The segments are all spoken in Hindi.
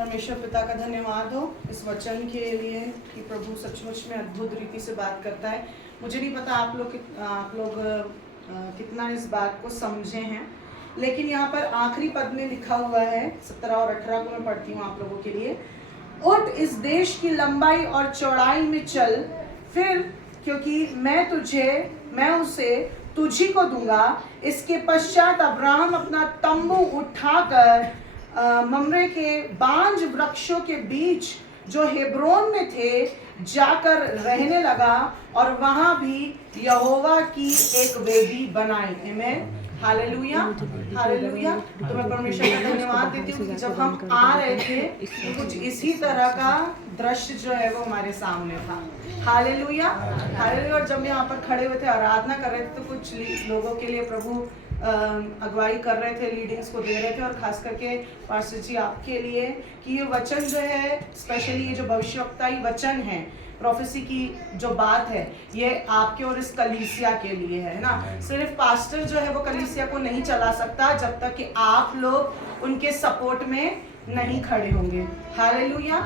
परमेश्वर पिता का धन्यवाद हो इस वचन के लिए कि प्रभु सचमुच में अद्भुत रीति से बात करता है। मुझे नहीं पता आप लोग कितना इस बात को समझे हैं, लेकिन यहाँ पर आखिरी पद में लिखा हुआ है 17 और 18 को मैं पढ़ती हूँ आप लोगों के लिए। उठ इस देश की लंबाई और चौड़ाई में चल फिर, क्योंकि मैं उसे तुझी को दूंगा। इसके पश्चात अब्राहम अपना तंबू उठाकर ममरे के बांज वृक्षों के बीच जो हेब्रोन में थे जाकर रहने लगा और वहां भी यहोवा की एक वेदी बनाई। आमीन, हालेलुया, हालेलुया। तो मैं परमेश्वर का धन्यवाद देती हूँ कि जब हम आ रहे थे तो कुछ इसी तरह का दृश्य जो है वो हमारे सामने था। Hallelujah, hallelujah. और जब यहाँ पर खड़े हुए थे आराधना कर रहे थे तो कुछ लोगों के लिए प्रभु अगुवाई कर रहे थे, लीडिंग्स को दे रहे थे, और खास करके पास्टर जी आपके लिए कि ये वचन जो है, स्पेशली ये जो भविष्यवक्ताई वचन है, प्रोफेसी की जो बात है, ये आपके और इस कलीसिया के लिए है ना। सिर्फ पास्टर जो है वो कलीसिया को नहीं चला सकता जब तक कि आप लोग उनके सपोर्ट में नहीं खड़े होंगे। Hallelujah,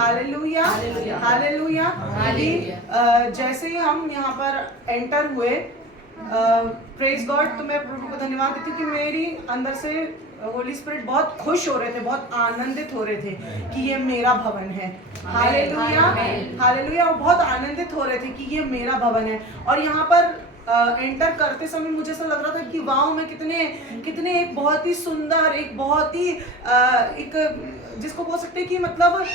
hallelujah, hallelujah. जैसे ही हम यहाँ पर एंटर हुए, प्रेज गॉड, तो मैं प्रभु को धन्यवाद देती हूँ कि मेरी अंदर से होली स्पिरिट बहुत खुश हो रहे थे, बहुत आनंदित हो रहे थे कि ये मेरा भवन है। Hallelujah, hallelujah. और बहुत आनंदित हो रहे थे कि ये मेरा भवन है। और यहाँ पर एंटर करते समय मुझे ऐसा लग रहा था कि वाव में कितने एक बहुत ही सुंदर, एक बहुत ही एक जिसको बोल सकते हैं कि मतलब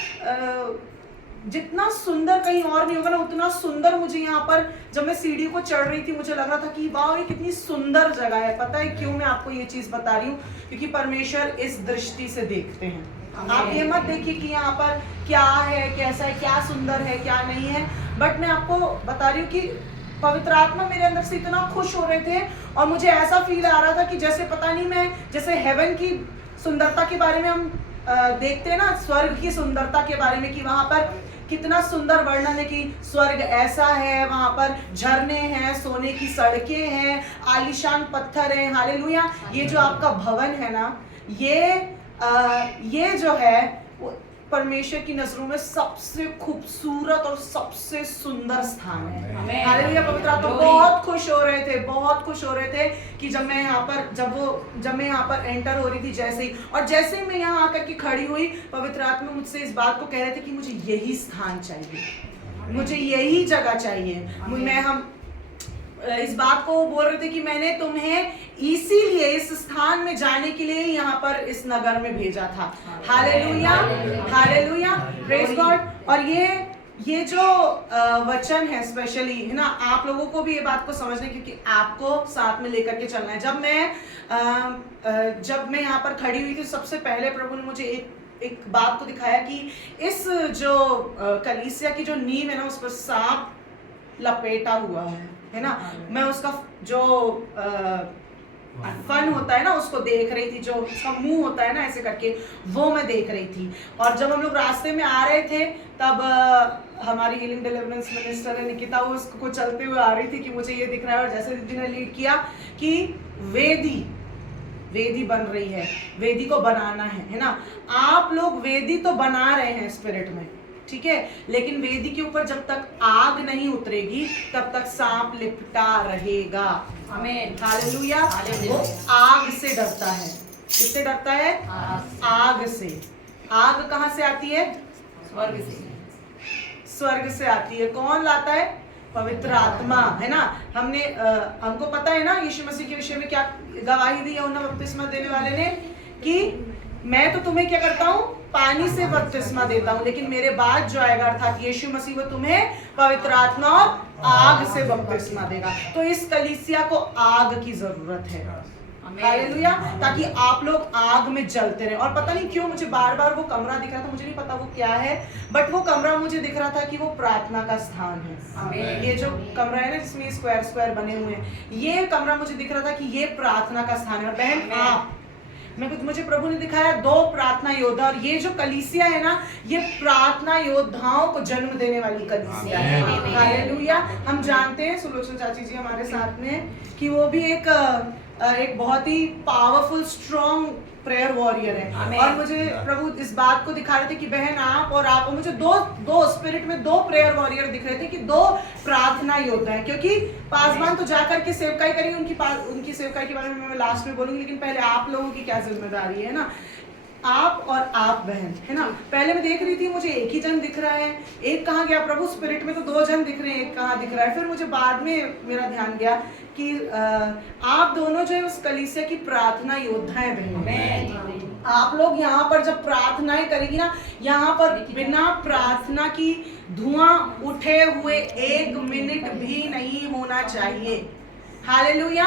जितना सुंदर कहीं और नहीं होगा ना, उतना सुंदर मुझे यहाँ पर जब मैं सीढ़ी को चढ़ रही थी मुझे लग रहा था कि वाह ये कितनी सुंदर जगह है। पता है क्यों मैं आपको ये चीज बता रही हूँ? क्योंकि परमेश्वर इस दृष्टि से देखते हैं। आप ये मत देखिए कि यहाँ पर क्या है, कैसा है, क्या सुंदर है, क्या नहीं है, बट मैं आपको बता रही हूँ कि पवित्र आत्मा मेरे अंदर से इतना खुश हो रहे थे और मुझे ऐसा फील आ रहा था कि जैसे पता नहीं, मैं जैसे हेवन की सुंदरता के बारे में हम देखते हैं ना, स्वर्ग की सुंदरता के बारे में कि वहां पर कितना सुंदर वर्णन है कि स्वर्ग ऐसा है, वहां पर झरने हैं, सोने की सड़कें हैं, आलीशान पत्थर हैं। हालेलुया। ये जो आपका भवन है ना, ये जो है परमेश्वर की नजरों में सबसे खूबसूरत और सबसे सुंदर स्थान है। हालेलुया। पवित्र आत्मा बहुत खुश हो रहे थे, बहुत खुश हो रहे थे कि जब मैं यहाँ पर एंटर हो रही थी, जैसे ही मैं यहाँ आकर के खड़ी हुई, पवित्र आत्मा मुझसे इस बात को कह रहे थे कि मुझे यही स्थान चाहिए, मुझे यही जगह चाहिए। हम इस बात को बोल रहे थे कि मैंने तुम्हें इसीलिए इस स्थान में जाने के लिए यहाँ पर इस नगर में भेजा था। Hallelujah, hallelujah, praise God. और ये जो वचन है स्पेशली है ना, आप लोगों को भी ये बात को समझना, क्योंकि आपको साथ में लेकर के चलना है। जब मैं यहाँ पर खड़ी हुई थी, सबसे पहले प्रभु ने मुझे एक बात को दिखाया कि इस जो कलीसिया की जो नींव है ना, उस पर सांप लपेटा हुआ है ना। मैं उसका जो फन होता है ना उसको देख रही थी, जो उसका मुंह होता है ना ऐसे करके, वो मैं देख रही थी। और जब हम लोग रास्ते में आ रहे थे तब हमारी हीलिंग डिलीवरेंस मिनिस्टर है निकिता, वो उसको चलते हुए आ रही थी कि मुझे ये दिख रहा है। और जैसे दीदी ने लीड किया कि वेदी बन रही है, वेदी को बनाना है ना। आप लोग वेदी तो बना रहे हैं स्पिरिट में, ठीक है, लेकिन वेदी के ऊपर जब तक आग नहीं उतरेगी तब तक सांप लिपटा रहेगा। आमीन, हालेलुया। वो आग से डरता है। किससे डरता है? आग से। आग कहाँ से आती है? स्वर्ग से। स्वर्ग से आती है। कौन लाता है? पवित्र आत्मा, है ना। हमको पता है ना यीशु मसीह के विषय में क्या गवाही दी यूहन्ना बपतिस्मा देने वाले ने, कि मैं तो तुम्हें क्या करता हूँ, पानी से बपतिस्मा देता हूँ, लेकिन मेरे बाद जो आएगा अर्थात यीशु मसीह, वो तुम्हें पवित्र आत्मा और आग से बपतिस्मा देगा। तो इस कलीसिया को आग की जरूरत है। हालेलुया। ताकि आप लोग आग में जलते रहे। और पता नहीं क्यों मुझे बार बार वो कमरा दिख रहा था, मुझे नहीं पता वो क्या है, बट वो कमरा मुझे दिख रहा था कि वो प्रार्थना का स्थान है। ये जो कमरा है ना जिसमें स्क्वायर बने हुए हैं, ये कमरा मुझे दिख रहा था कि ये प्रार्थना का स्थान है। और बहन मुझे प्रभु ने दिखाया 2 प्रार्थना योद्धा, और ये जो कलीसिया है ना, ये प्रार्थना योद्धाओं को जन्म देने वाली कलीसिया है। हालेलुया। हम जानते हैं सुलोचना चाची जी हमारे साथ में, कि वो भी एक बहुत ही पावरफुल स्ट्रॉन्ग प्रेयर वॉरियर है। और मुझे प्रभु इस बात को दिखा रहे थे कि बहन आप और आप, मुझे दो स्पिरिट में 2 प्रेयर वॉरियर दिख रहे थे कि 2 प्रार्थना योद्धा है। क्योंकि पासवान तो जाकर के सेवकाई करेंगे, उनकी सेवकाई के बारे में मैं लास्ट में बोलूंगी, लेकिन पहले आप लोगों की क्या जिम्मेदारी है ना, आप और आप बहन, है ना। पहले मैं देख रही थी मुझे एक ही जन दिख रहा है, एक कहाँ गया प्रभु, स्पिरिट में तो 2 जन दिख रहे हैं, एक कहाँ दिख रहा है। फिर मुझे बाद में मेरा ध्यान गया कि आप दोनों जो है उस कलीसिया की प्रार्थना योद्धा है बहन। आप लोग यहाँ पर जब प्रार्थनाएं करेगी ना, यहाँ पर बिना प्रार्थना की धुआं उठे हुए 1 मिनट भी नहीं होना चाहिए। Hallelujah,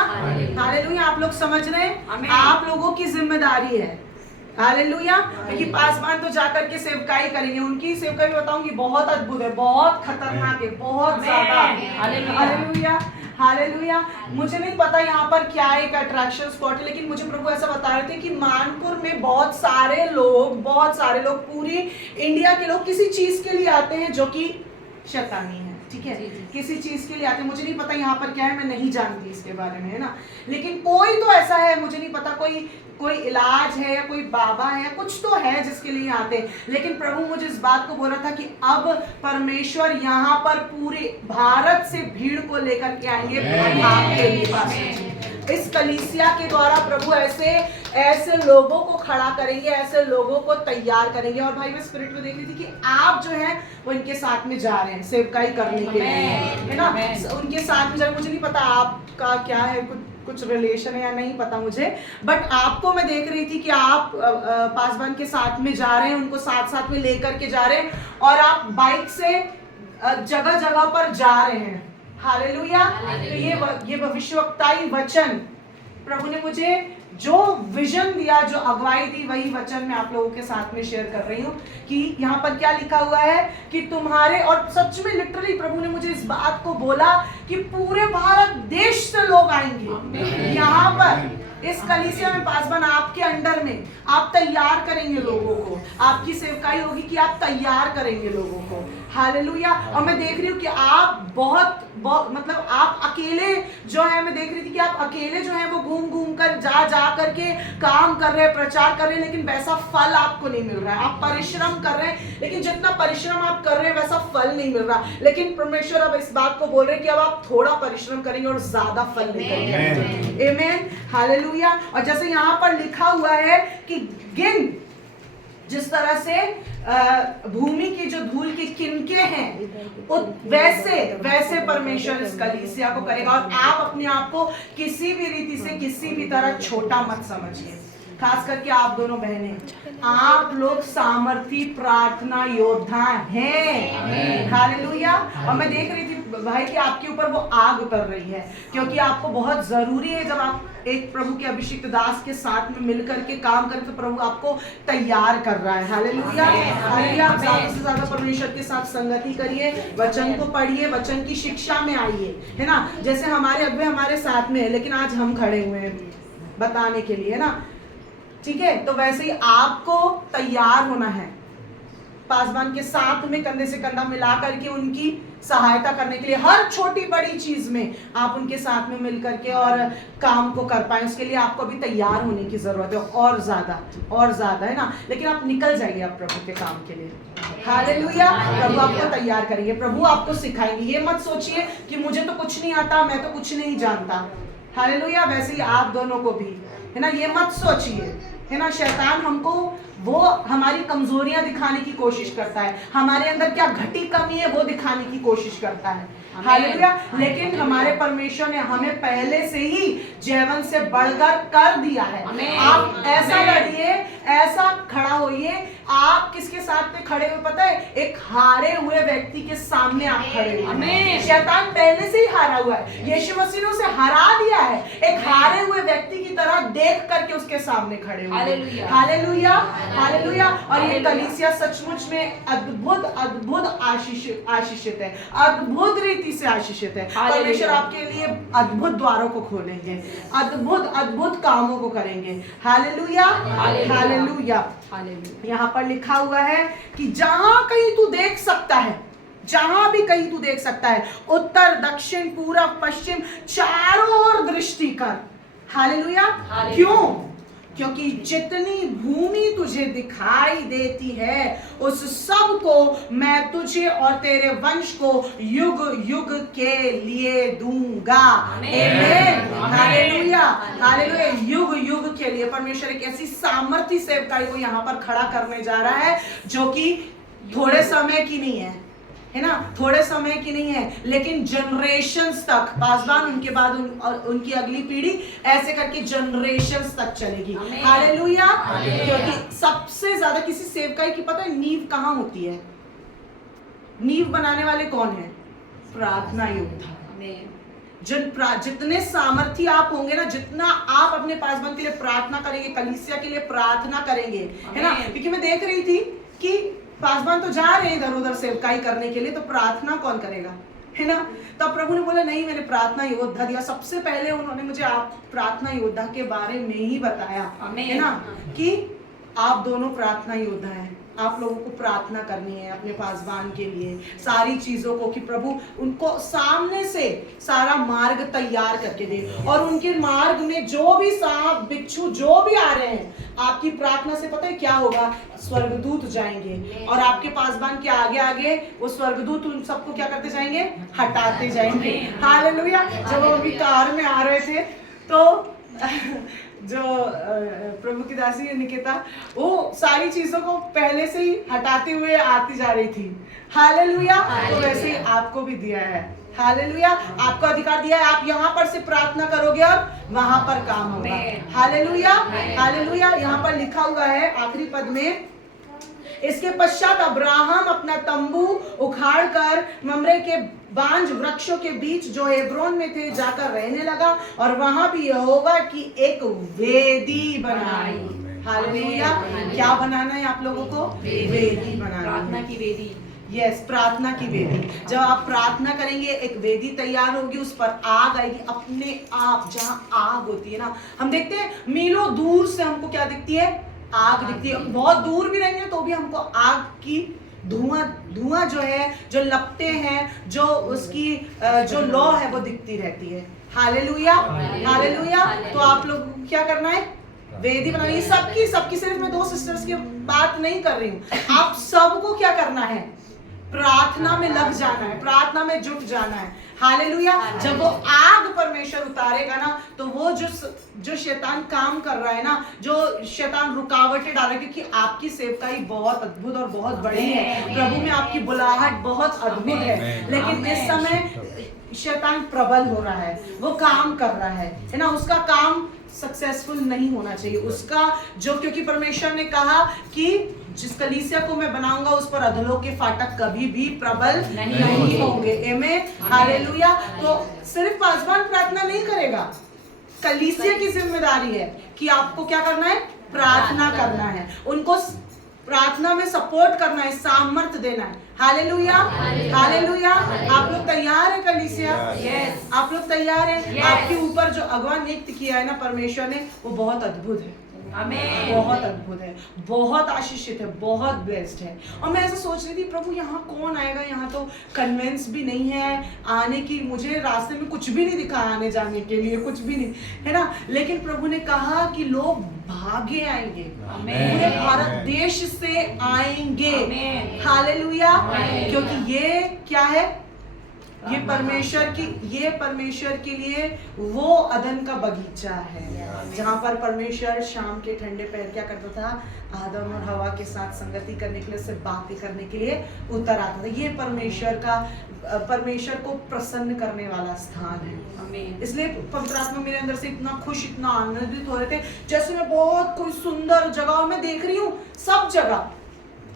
hallelujah. आप लोग समझ रहे हैं, आप लोगों की जिम्मेदारी है। हालेलुया। क्योंकि पासवान तो जाकर के सेवकाई करेंगे, उनकी सेवकाई बताऊंगी बहुत अद्भुत है, बहुत खतरनाक है, बहुत ज्यादा। Hallelujah, hallelujah. मुझे नहीं पता यहाँ पर क्या एक अट्रैक्शन स्पॉट है, लेकिन मुझे प्रभु ऐसा बता रहे थे कि मानपुर में बहुत सारे लोग पूरी इंडिया के लोग किसी चीज के लिए आते हैं जो कि शैतानी है, ठीक है, किसी चीज के लिए आते हैं। मुझे नहीं पता यहाँ पर क्या है, मैं नहीं जानती इसके बारे में, है ना, लेकिन कोई तो ऐसा है, मुझे नहीं पता, कोई इलाज है या कोई बाबा है या कुछ तो है जिसके लिए आते हैं। लेकिन प्रभु मुझे इस बात को बोला था कि अब परमेश्वर यहाँ पर पूरे भारत से भीड़ को लेकर के आएंगे आपके लिए। इस कलीसिया के द्वारा प्रभु ऐसे लोगों को खड़ा करेंगे, ऐसे लोगों को तैयार करेंगे। और भाई मैं स्पिरिट में देख रही थी कि आप जो है वो इनके साथ में जा रहे हैं सेवकाई करने के लिए, है ना, उनके साथ में जा रहे। मुझे नहीं पता आपका क्या है, कुछ रिलेशन है या नहीं पता मुझे, बट आपको मैं देख रही थी कि आप पासवान के साथ में जा रहे हैं, उनको साथ में लेकर के जा रहे हैं, और आप बाइक से जगह जगह पर जा रहे हैं। हालेलुया। तो ये भविष्यवक्ताई वचन प्रभु ने मुझे जो विजन दिया, जो अगुवाई दी, वही वचन मैं आप लोगों के साथ में शेयर कर रही हूँ कि यहाँ पर क्या लिखा हुआ है कि तुम्हारे, और सच में लिटरली प्रभु ने मुझे इस बात को बोला कि पूरे भारत देश से लोग आएंगे यहाँ पर इस कलीसिया में। पासवान आपके अंडर में आप तैयार करेंगे लोगों को, आपकी सेवकाई होगी कि आप तैयार करेंगे लोगों को। हालेलुया। और मैं देख रही हूँ कि आप बहुत मतलब आप अकेले जो है, मैं देख रही थी कि आप अकेले जो है वो घूम कर जा करके काम कर रहे हैं, प्रचार कर रहे हैं, लेकिन वैसा फल आपको नहीं मिल रहा है। आप परिश्रम कर रहे हैं, लेकिन जितना परिश्रम आप कर रहे हैं वैसा फल नहीं मिल रहा। लेकिन परमेश्वर अब इस बात को बोल रहे हैं कि अब आप थोड़ा परिश्रम करेंगे और ज्यादा फल निकलेंगे। आमीन, हालेलुया। और जैसे यहाँ पर लिखा हुआ है कि गिन, जिस तरह से भूमि की जो धूल की किनके हैं वैसे परमेश्वर इस कलीसिया को करेगा। और आप अपने आप को किसी भी रीति से किसी भी तरह छोटा मत समझिए, खास करके आप दोनों बहनें, आप लोग सामर्थी प्रार्थना योद्धा हैं। हालेलुया। और मैं देख रही थी भाई कि आपके ऊपर वो आग उतर रही है, क्योंकि आपको बहुत जरूरी है, जब आप एक प्रभु के अभिषिक्त दास के साथ में मिलकर के काम करें तो प्रभु आपको तैयार कर रहा है। Hallelujah, hallelujah. आप ज्यादा से ज्यादा परमेश्वर के साथ संगति करिए, वचन को पढ़िए, वचन की शिक्षा में आइए, है ना। जैसे हमारे अगुवे हमारे साथ में है, लेकिन आज हम खड़े हुए हैं बताने के लिए, है ना, ठीक है। तो वैसे ही आपको तैयार होना है, पासवान के साथ में कंधे से कंधा मिला करके उनकी सहायता करने के लिए, हर छोटी बड़ी चीज में आप उनके साथ में मिल करके और काम को कर पाए, उसके लिए आपको भी तैयार होने की जरूरत है, और ज्यादा, है ना। लेकिन आप निकल जाइए आप प्रभु के काम के लिए। हालेलुया। प्रभु आपको तैयार करेंगे, प्रभु आपको सिखाएंगे। ये मत सोचिए कि मुझे तो कुछ नहीं आता, मैं तो कुछ नहीं जानता। हालेलुया। वैसे ही आप दोनों को भी, है ना, ये मत सोचिए, है ना। शैतान हमको वो हमारी कमजोरियां दिखाने की कोशिश करता है, हमारे अंदर क्या घटी कमी है वो दिखाने की कोशिश करता है। हालेलुया। लेकिन हमारे परमेश्वर ने हमें पहले से ही जीवन से बढ़कर कर दिया है। आप ऐसा लड़िए, ऐसा खड़ा होइए। आप किसके साथ में खड़े हुए पता है? एक हारे हुए व्यक्ति के सामने आप खड़े हुए। शैतान पहले से ही हारा हुआ है, यीशु मसीह ने उसे हरा दिया है। एक हारे हुए व्यक्ति की तरह देख करके उसके सामने खड़े हुए। Hallelujah, hallelujah. और ये कलीसिया सचमुच में अद्भुत आशीषित है, अद्भुत रीति से आशीषित है। परमेश्वर आपके लिए अद्भुत द्वारों को खोलेंगे, अद्भुत कामों को करेंगे। Hallelujah, hallelujah. यहाँ पर लिखा हुआ है कि जहां कहीं तू देख सकता है, जहां भी कहीं तू देख सकता है, उत्तर दक्षिण पूरब पश्चिम चारों ओर दृष्टि कर। हालेलुया। क्यों? क्योंकि जितनी भूमि तुझे दिखाई देती है उस सब को मैं तुझे और तेरे वंश को युग युग के लिए दूंगा। आमीन, हालेलुया, हालेलुया। युग युग के लिए परमेश्वर एक ऐसी सामर्थ्य सेवकाई को यहाँ पर खड़ा करने जा रहा है जो कि थोड़े समय की नहीं है ना, थोड़े समय की नहीं है, लेकिन जनरेशंस तक, पासवान उनके बाद उनकी अगली पीढ़ी, ऐसे करके जनरेशंस तक चलेगी। हालेलुया। क्योंकि सबसे ज्यादा किसी सेवकाई की पता है नींव कहाँ होती है? नींव बनाने वाले कौन है? प्रार्थना योद्धा। जितने सामर्थ्य आप होंगे ना, जितना आप अपने पासवान के लिए प्रार्थना करेंगे, कलीसिया के लिए प्रार्थना करेंगे, है ना। क्योंकि मैं देख रही थी कि पासवान तो जा रहे हैं इधर उधर सेवकाई करने के लिए, तो प्रार्थना कौन करेगा, है ना। तब प्रभु ने बोला नहीं, मैंने प्रार्थना योद्धा दिया। सबसे पहले उन्होंने मुझे आप प्रार्थना योद्धा के बारे में ही बताया, है ना, कि आप दोनों प्रार्थना योद्धा हैं। आप लोगों को प्रार्थना करनी है अपने पासवान के लिए, सारी चीजों को, कि प्रभु उनको सामने से सारा मार्ग तैयार करके दे, और उनके मार्ग में जो भी सांप बिच्छू जो भी आ रहे हैं, आपकी प्रार्थना से पता है क्या होगा? स्वर्गदूत जाएंगे और आपके पासवान के आगे आगे वो स्वर्गदूत उन सबको क्या करते जाएंगे? हटाते जाएंगे। हालेलुया। जब हम अभी कार में आ रहे थे तो जो प्रभु की दासी है निकिता, वो सारी चीजों को पहले से ही हटाते हुए आती जा रही थी। हालेलुया। तो वैसे ही आपको भी दिया है। हालेलुया। आपको अधिकार दिया है, आप यहाँ पर से प्रार्थना करोगे और वहां पर काम होगा। Hallelujah, hallelujah. यहाँ पर लिखा हुआ है आखिरी पद में, इसके पश्चात अब्राहम अपना तंबू उखाड़कर ममरे के बांज वृक्षों के बीच जो हेब्रोन में थे जाकर रहने लगा, और वहां भी यहोवा की एक वेदी बनाई। हालेलुया। क्या बनाना है आप लोगों को? वेदी बनाना, प्रार्थना की वेदी। यस, प्रार्थना की वेदी। जब आप प्रार्थना करेंगे एक वेदी तैयार होगी, उस पर आग आएगी अपने आप। जहां आग होती है ना, हम देखते हैं मीलों दूर से हमको क्या दिखती है? आग दिखती है। बहुत दूर भी रहेंगे तो भी हमको आग की धुआं जो है, जो लपटे हैं, जो उसकी जो लौ है वो दिखती रहती है। Hallelujah, hallelujah. तो आप लोग क्या करना है? वेदी बनानी। सबकी सिर्फ मैं 2 सिस्टर्स की बात नहीं कर रही हूँ, आप सबको क्या करना है? प्रार्थना में लग जाना है, प्रार्थना में जुट जाना है। हालेलुया। जब वो आग परमेश्वर उतारेगा ना, तो वो जो शैतान काम कर रहा है ना, जो शैतान रुकावटें डाल रहा है, क्योंकि आपकी सेवकाई बहुत अद्भुत और बहुत बड़ी है, प्रभु में आपकी बुलाहट बहुत अद्भुत है, लेकिन इस समय शैतान प्रबल हो रहा है, वो काम कर रहा है ना। उसका काम सक्सेसफुल नहीं होना चाहिए उसका, जो, क्योंकि परमेश्वर ने कहा कि जिस कलीसिया को मैं बनाऊंगा उस पर अधलों के फाटक कभी भी प्रबल नहीं होंगे। आमीन, हालेलुया। तो सिर्फ पासवान प्रार्थना नहीं करेगा, कलीसिया की जिम्मेदारी है कि आपको क्या करना है? प्रार्थना करना है, उनको प्रार्थना में सपोर्ट करना है, सामर्थ्य देना है। Hallelujah, hallelujah. आप लोग तैयार है कलीसिया? यस, आप लोग तैयार हैं? आपके ऊपर जो अगवा नियुक्त किया है ना परमेश्वर ने, वो बहुत अद्भुत है। आमीन। बहुत अद्भुत है, बहुत आशीषित है, बहुत ब्लेस्ड है। और मैं ऐसा सोच रही थी, प्रभु यहाँ कौन आएगा? यहाँ तो कन्वेंस भी नहीं है आने की, मुझे रास्ते में कुछ भी नहीं दिखा आने जाने के लिए, कुछ भी नहीं, है ना। लेकिन प्रभु ने कहा कि लोग भागे आएंगे, पूरे भारत देश से आएंगे। हालेलुया। क्योंकि ये क्या है? ये परमेश्वर के लिए वो अदन का बगीचा है, जहाँ पर परमेश्वर शाम के ठंडे पहर क्या करता था? आदम और हवा के साथ संगति करने के लिए, उससे बातें करने के लिए उतर आता था। ये परमेश्वर को प्रसन्न करने वाला स्थान है। इसलिए पवित्र आत्मा मेरे अंदर से इतना खुश, इतना आनंदित हो रहे थे, जैसे मैं बहुत कोई सुंदर जगह में देख रही हूँ। सब जगह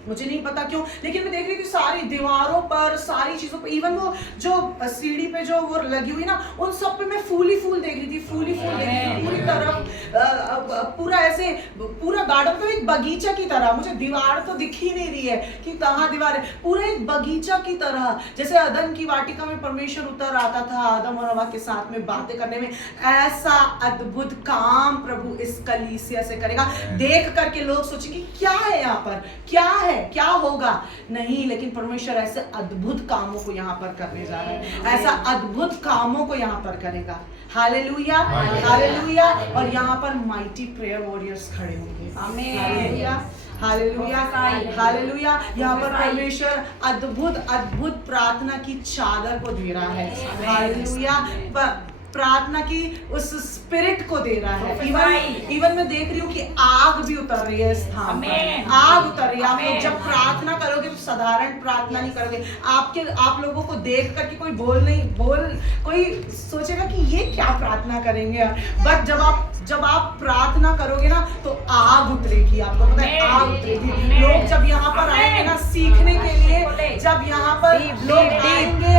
मुझे नहीं पता क्यों, लेकिन मैं देख रही थी सारी दीवारों पर, सारी चीजों पर, इवन वो जो सीढ़ी पे जो वो लगी हुई ना, उन सब पे मैं फूल ही फूल देख रही थी, फूल ही फूल देख रही थी पूरी तरफ। पूरा ऐसे, पूरा गार्डन तो एक बगीचा की तरह, मुझे दीवार तो दिख ही नहीं रही है कि कहाँ दीवार है, पूरा एक बगीचा की तरह। जैसे अदन की वाटिका में परमेश्वर उतर आता था आदम और हवा के साथ में बातें करने में, ऐसा अद्भुत काम प्रभु इस कलीसिया से करेगा। देख करके लोग सोचेंगे क्या है यहाँ पर, क्या है? क्या होगा, नहीं, लेकिन परमेश्वर ऐसे अद्भुत कामों को यहाँ पर करने जा रहा है, ऐसा अद्भुत कामों को यहाँ पर करेगा। Hallelujah, hallelujah. और यहाँ पर माइटी प्रेयर वॉरियर्स खड़े होंगे। Hallelujah, hallelujah, hallelujah. यहाँ पर परमेश्वर अद्भुत अद्भुत प्रार्थना की चादर को दे रहा है। हालेलुया, प्रार्थना की उस स्पिरिट को दे रहा है। इवन मैं देख रही हूँ कि आग भी उतर रही है स्थान पर, आग उतर रही है। आप लोग जब प्रार्थना करोगे तो साधारण प्रार्थना नहीं करोगे। आप लोगों को देख करके कोई सोचेगा कि ये क्या प्रार्थना करेंगे, बट जब आप प्रार्थना करोगे ना तो आग उतरेगी। आपको पता है, आग उतरेगी। लोग जब यहाँ पर आएंगे ना सीखने के लिए, जब यहाँ पर लोग आएंगे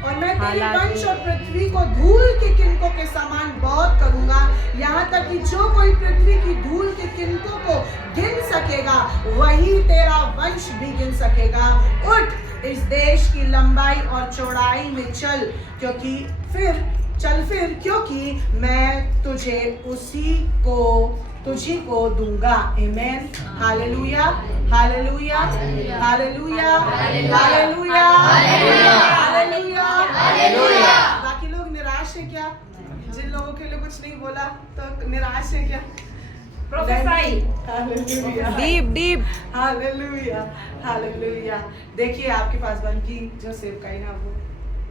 और मैं तेरे वंश और पृथ्वी को धूल के किनकों के समान बहुत करूंगा, यहाँ तक कि जो कोई पृथ्वी की धूल के किनकों को गिन सकेगा वही तेरा वंश भी गिन सकेगा। उठ, इस देश की लंबाई और चौड़ाई में चल, क्योंकि मैं तुझी को दूंगा। Amen. Hallelujah, hallelujah, hallelujah, hallelujah, hallelujah, hallelujah. बाकी लोग निराश है क्या? जिन लोगों के लिए कुछ नहीं बोला तो निराश है क्या? Deep hallelujah, hallelujah. देखिए आपके पास बन की जो सेवकाई ना, वो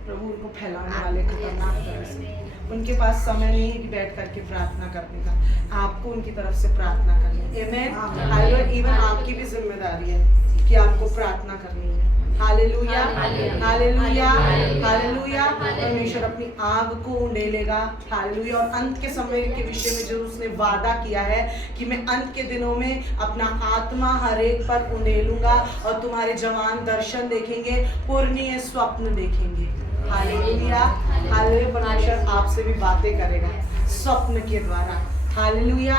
प्रभु उनको फैलाने वाले खतरनाक तरह से, उनके पास समय नहीं है कि बैठ करके प्रार्थना करने का। आपको उनकी तरफ से प्रार्थना करनी है। आमेन। हालेलुया। इवन आपकी भी जिम्मेदारी है कि आपको प्रार्थना करनी है। Hallelujah, hallelujah, hallelujah. परमेश्वर अपनी आग को उंडेलेगा। हालेलुया। और अंत के समय के विषय में जो उसने वादा किया है कि मैं अंत के दिनों में अपना आत्मा हर एक पर उंडेलूंगा और तुम्हारे जवान दर्शन देखेंगे, पूर्णीय स्वप्न देखेंगे। Hallelujah, hallelujah. परमेश्वर आपसे भी बातें करेगा स्वप्न के द्वारा। Hallelujah,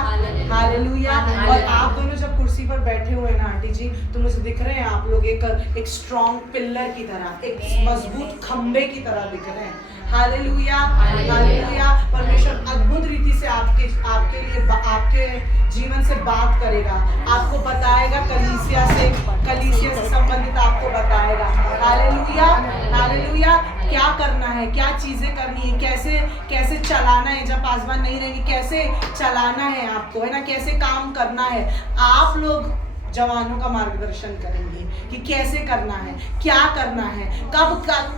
hallelujah. और आप दोनों जब कुर्सी पर बैठे हुए ना आंटी जी, तो मुझे दिख रहे हैं आप लोग एक स्ट्रॉन्ग पिलर की तरह, एक मजबूत खंबे की तरह दिख रहे हैं। Hallelujah, hallelujah. परमेश्वर अद्भुत रीति से आपके लिए आपके जीवन से बात करेगा, आपको बताएगा, कलीसिया से संबंधित आपको बताएगा। Hallelujah, hallelujah. क्या करना है, क्या चीजें करनी है, कैसे चलाना है। जब पासवान नहीं रहेंगे कैसे चलाना है आपको, है ना, कैसे काम करना है। आप लोग जवानों का मार्गदर्शन करेंगे कि कैसे करना है, क्या करना है, कब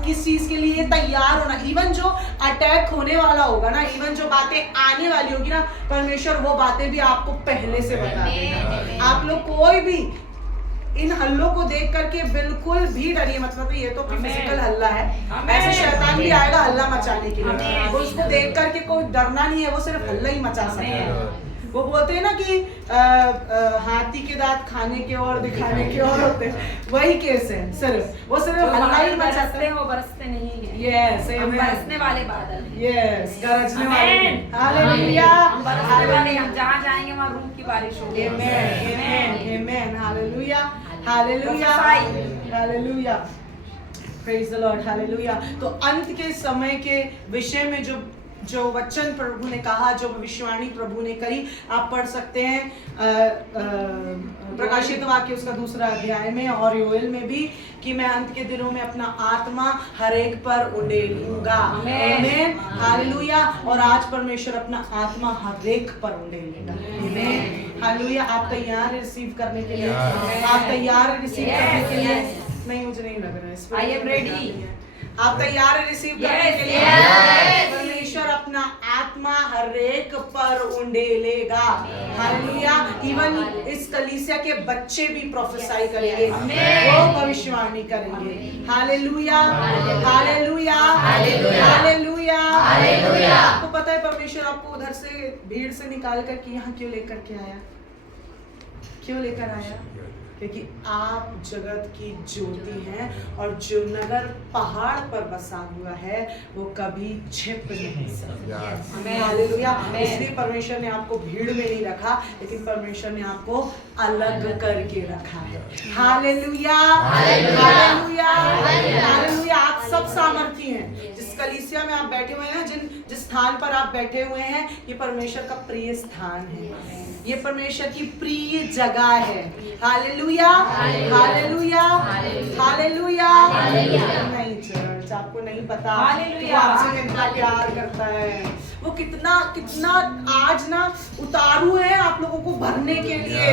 किस चीज के लिए तैयार होना। इवन जो अटैक होने वाला होगा ना, इवन जो बातें आने वाली होगी ना, परमेश्वर वो बातें भी आपको पहले से बता देगा। आप लोग कोई भी इन हल्लों को देख करके बिल्कुल भी डरिए मत। मतलब ये तो फिजिकल हल्ला है, ऐसे शैतान भी आएगा हल्ला मचाने के लिए, वो उसको देख करके कोई डरना नहीं है, वो सिर्फ हल्ला ही मचा सकता है। वो बोलते हैं ना कि हाथी के दांत खाने के और दिखाने के और होते हैं, वही केस है। वो सिर्फ हल्ला ही मचाते हैं, वो बरसते नहीं है। यस, बरसने वाले बादल, यस, गरजने वाले। हालेलुया, हम जहाँ जाएंगे वहाँ रूह की बारिश होगी। Amen, amen, amen. Hallelujah, hallelujah, hallelujah. Praise the lord. Hallelujah. तो अंत के समय के विषय में जो वचन प्रभु ने कहा, जो भविष्यवाणी प्रभु ने करी, आप पढ़ सकते हैं प्रकाशित वाक्य उसका 2 अध्याय में और योएल में भी, कि मैं अंत के दिनों में अपना आत्मा हर एक पर उंडेलूंगा। आमीन, हालेलुया। और आज परमेश्वर अपना आत्मा हर एक पर उंडेलेगा। आमीन, हालेलुया। आप तैयार रिसीव करने के लिए? आप तैयार रिसीव करने के लिए? नहीं, मुझे नहीं लग रहा है। I am ready. आप तैयार है रिसीव करने के लिए? परमेश्वर अपना आत्मा हर एक पर उंडेलेगा। हालेलुया। इवन इस कलीसिया के बच्चे भी प्रोफेसाई करेंगे, वो भविष्यवाणी करेंगे। Hallelujah, hallelujah, hallelujah, hallelujah. आपको पता है परमेश्वर आपको उधर से भीड़ से निकाल कर के यहाँ क्यों लेकर के आया? क्यों लेकर आया? क्योंकि आप जगत की ज्योति हैं और जो नगर पहाड़ पर बसा हुआ है वो कभी छिप नहीं सकता। हालेलुया। इसलिए परमेश्वर ने आपको भीड़ में नहीं रखा, लेकिन परमेश्वर ने आपको अलग करके रखा है। Hallelujah, hallelujah, hallelujah. आप सब सामर्थी हैं। जिस कलीसिया में आप बैठे हुए हैं, जिस स्थान पर आप बैठे हुए हैं, ये परमेश्वर का प्रिय स्थान है, ये परमेश्वर की प्रिय जगह है। Hallelujah, hallelujah, hallelujah. नहीं चर्च, आपको नहीं पता वो आपसे कितना प्यार करता है, वो कितना कितना आज ना उतारू है आप लोगों को भरने के लिए,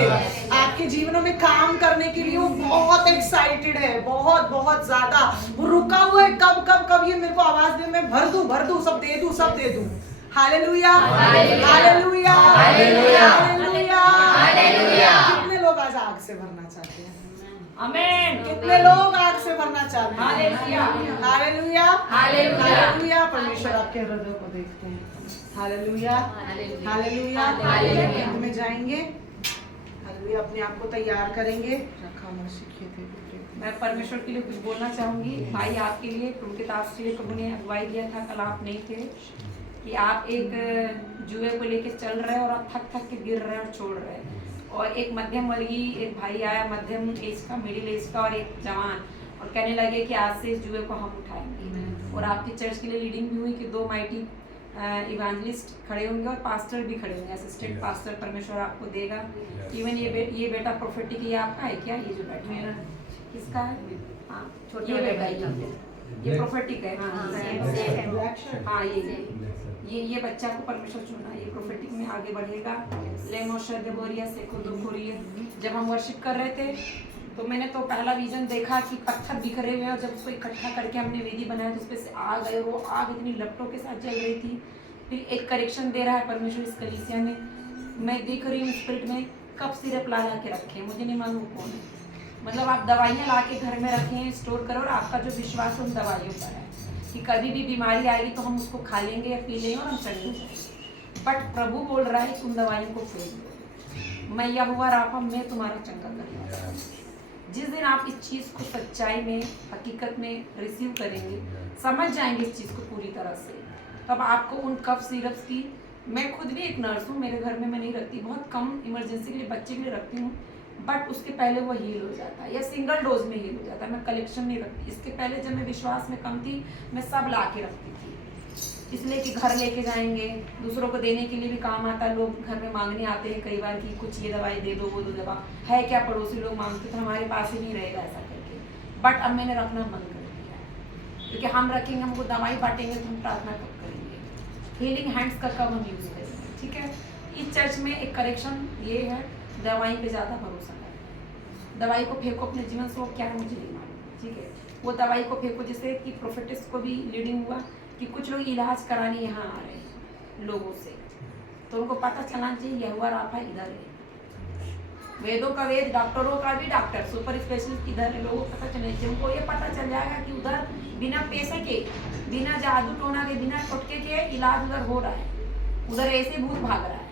आपके जीवनों में काम करने के लिए। वो बहुत एक्साइटेड है, बहुत बहुत ज्यादा। वो रुका हुआ है, कब कब कब ये मेरे को आवाज दे, मैं भर दूं, सब दे दूं, सब दे दूं। Hallelujah, hallelujah, hallelujah, hallelujah. कितने लोग आज आग से भरना चाहते हैं? आमीन। कितने लोग आग से भरना चाहते हैं? Hallelujah, hallelujah, hallelujah. हालेलुया। परमेश्वर आपके हृदय को देखते हैं। Hallelujah, hallelujah, hallelujah. में जाएंगे, हालेलुया। अपने आप को तैयार करेंगे। रखा सीखे थे। मैं परमेश्वर के लिए कुछ बोलना चाहूंगी। भाई आपके लिए प्रभु के दास के लिए प्रभु ने अगुवाई दिया था, कल आप नहीं थे, कि आप एक जुए को लेके चल रहे हैं और आप थक थक के गिर रहे हैं और छोड़ रहे हैं। और एक मध्यम वर्गीय एक भाई आया, मध्यम एज का, मिडिल एज का और एक जवान, और कहने लगे कि आज से इस जुए को हम उठाएंगे। और आपकी चर्च के लिए लीडिंग भी हुई कि 2 माइटी इवेंजलिस्ट खड़े होंगे और पास्टर भी खड़े होंगे, असिस्टेंट पास्टर परमेश्वर आपको देगा। इवन ये बेटा प्रोफेटिक ये आपका है क्या? ये जो बैठा है किसका है? हाँ, छोटे बेटा ये प्रोफेटिक है। हाँ, ये बच्चा को परमेश्वर चुना, ये प्रोफेटिक में आगे बढ़ेगा। जब हम वर्शिप कर रहे थे तो मैंने तो पहला विजन देखा कि पत्थर बिखरे हुए हैं, और जब उसको इकट्ठा करके हमने वेदी बनाया तो उसपे से आग आई, वो आग इतनी लपटों के साथ जल रही थी। फिर एक करेक्शन दे रहा है परमेश्वर इस कलीसिया में। मैं देख रही हूँ स्पिरिट में कप सिरप ला के रखे, मुझे नहीं मालूम कौन है। मतलब आप दवाइयाँ ला के घर में रखें, स्टोर करो, और आपका जो विश्वास है उन दवाइयों पर है कि कभी भी बीमारी आएगी तो हम उसको खा लेंगे या पी लेंगे और हम चले जाएंगे। बट प्रभु बोल रहा है कि उन दवाइयों को फेंक दो। मैं यहोवा राफा, मैं तुम्हारा चंगा करने वाला हूं। जिस दिन आप इस चीज़ को सच्चाई में, हकीकत में रिसीव करेंगे, समझ जाएंगे इस चीज़ को पूरी तरह से, तब आपको उन कफ सिरप्स की, मैं खुद भी एक नर्स हूँ, मेरे घर में मैं नहीं रखती, बहुत कम इमरजेंसी के लिए बच्चे के लिए रखती हूँ, बट उसके पहले वो हील हो जाता है या सिंगल डोज में हील हो जाता है। मैं कलेक्शन नहीं रखती। इसके पहले जब मैं विश्वास में कम थी, मैं सब ला के रखती थी, इसलिए कि घर लेके जाएंगे, दूसरों को देने के लिए भी काम आता है। लोग घर में मांगने आते हैं कई बार कि कुछ ये दवाई दे दो, वो दो दवा है क्या, पड़ोसी लोग मांगते तो हमारे पास ही नहीं रहेगा ऐसा करके। बट अब मैंने रखना बंद कर दिया है, क्योंकि हम रखेंगे, हमको दवाई बांटेंगे तो हम प्रार्थना कब करेंगे? हीलिंग हैंड्स का कब हम यूज़ करेंगे? ठीक है। इस चर्च में एक करेक्शन ये है, दवाई पे ज़्यादा भरोसा करें। दवाई को फेंको अपने जीवन से, वो क्या है मुझे नहीं मालूम। ठीक है, वो दवाई को फेंको। जैसे कि प्रोफेटिस को भी लीडिंग हुआ कि कुछ लोग इलाज कराने यहाँ आ रहे हैं लोगों से, तो उनको पता चलना चाहिए यहोवा राफा इधर है, वेदों का वेद, डॉक्टरों का भी डॉक्टर, सुपर स्पेशलिस्ट इधर है। लोगों को पता चलना चाहिए, उनको ये पता चल जाएगा कि उधर बिना पैसे के, बिना जादू टोना के, बिना टोटके के इलाज उधर हो रहा है, उधर ऐसे भूत भाग रहा है।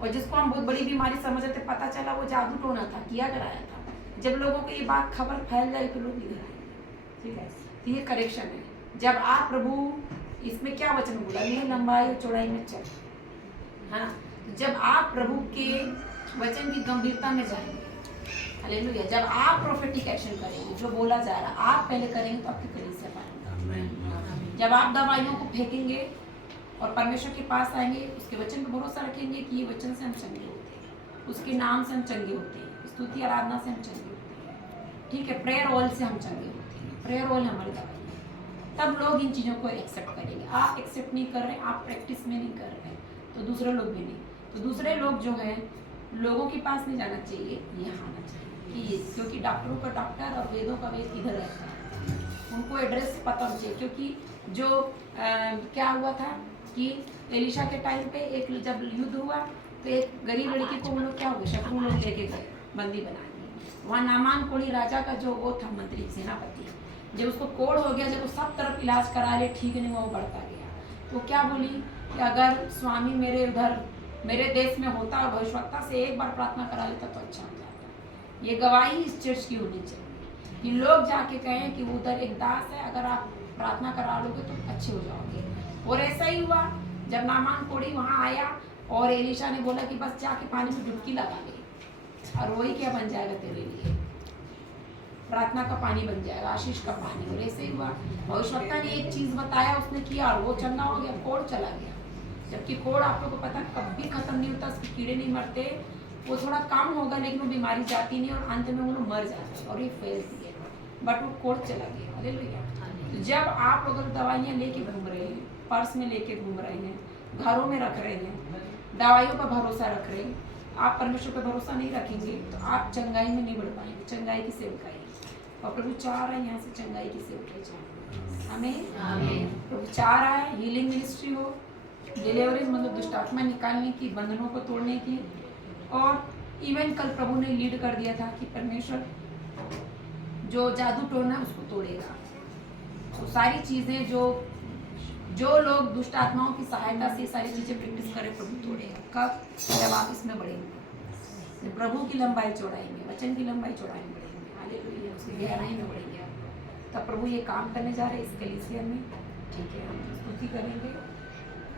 और जिसको हम बहुत बड़ी बीमारी समझ रहे थे, पता चला वो जादू टोना था, किया कराया था। जब लोगों को ये बात खबर फैल जाए तो लोग इधर आए। ठीक है, तो ये करेक्शन है। जब आप प्रभु, इसमें क्या वचन बोला, नहीं लंबाई और चौड़ाई में चल, हाँ, जब आप प्रभु के वचन की गंभीरता में जाएंगे, हालेलुया, जब आप प्रोफेटिक एक्शन करेंगे, जो बोला जा रहा है आप पहले करेंगे तो आपकी कलीसिया पाएंगे। जब आप दवाइयों को फेंकेंगे और परमेश्वर के पास आएंगे, उसके वचन पर भरोसा रखेंगे कि ये वचन से हम चंगे होते हैं, उसके नाम से हम चंगे होते हैं, स्तुति आराधना से हम चंगे होते हैं। ठीक है, प्रेयर ऑयल से हम चंगे होते हैं, प्रेयर ऑयल हमारी दवाई है। तब लोग इन चीज़ों को एक्सेप्ट करेंगे। आप एक्सेप्ट नहीं कर रहे, आप प्रैक्टिस में नहीं कर रहे, तो दूसरे लोग भी नहीं। तो दूसरे लोग जो है, लोगों के पास नहीं जाना चाहिए, यहाँ आना चाहिए, क्योंकि डॉक्टरों का डॉक्टर और वेदों का वेद इधर रहता है, उनको एड्रेस पता होना चाहिए। क्योंकि जो क्या हुआ था कि एलिशा के टाइम पे एक जब युद्ध हुआ तो एक गरीब लड़की को उन लोग क्या हुआ, शत्रु लोग लेके गए बंदी बनाने। वहाँ नामान कोढ़ी राजा का जो वो था मंत्री, सेनापति, जब उसको कोढ़ हो गया, जब वो सब तरफ इलाज करा रहे, ठीक नहीं हुआ, वो बढ़ता गया, तो क्या बोली कि अगर स्वामी मेरे उधर मेरे देश में होता और भविष्यवक्ता से एक बार प्रार्थना करा लेता तो अच्छा हो जाता। ये गवाही इस चर्च की होनी चाहिए कि लोग जाके कहें कि उधर एक दास है, अगर आप प्रार्थना करा लोगे तो अच्छे हो जाओगे। और ऐसा ही हुआ जब नामान कोढ़ी वहाँ आया और एलिशा ने बोला कि बस जाके पानी में डुबकी लगा ले और वही क्या बन जाएगा तेरे लिए, प्रार्थना का पानी बन जाएगा, आशीष का पानी। और ऐसे ही हुआ, भविष्यवक्ता ने एक चीज बताया, उसने किया और वो चंगा हो गया, कोढ़ चला गया। जबकि कोढ़ आप लोगों को पता कभी खत्म नहीं होता, उसके कीड़े नहीं मरते, वो थोड़ा कम होगा लेकिन वो बीमारी जाती नहीं और अंत में वो लोग मर जाते हैं और ये फैलती है, बट वो कोढ़ चला गया। हालेलुया। तो जब आप लोग दवाइयाँ लेके घूम रहे हैं, पर्स में लेके घूम रहे हैं, घरों में रख रहे हैं, दवाइयों पर भरोसा रख रहे हैं, आप परमेश्वर पर भरोसा नहीं रखेंगे तो आप चंगाई में नहीं बढ़ पाएंगे, चंगाई की सेवकाई। और प्रभु चाह रहा है यहाँ से चंगाई की सेवकाई चाहिए। हमें प्रभु चाह रहा है हीलिंग मिनिस्ट्री हो, डिलीवरीज मतलब दुष्ट आत्मा निकालने की, बंधनों को तोड़ने की। और इवन कल प्रभु ने लीड कर दिया था कि परमेश्वर जो जादू टोना है उसको तोड़ेगा। तो सारी चीज़ें जो लोग दुष्ट आत्माओं की सहायता से सारी चीज़ें प्रैक्टिस करें, प्रभु तोड़ेगा। कब? जब आप इसमें बढ़ेंगे, प्रभु की लंबाई चौड़ाएंगे, वचन की लंबाई चौड़ाई बढ़ेंगे, हालेलुया, उसकी गहराई में बढ़ेंगे। तब प्रभु ये काम करने जा रहे हैं इस कलीसिया में। ठीक है, हम स्तुति करेंगे।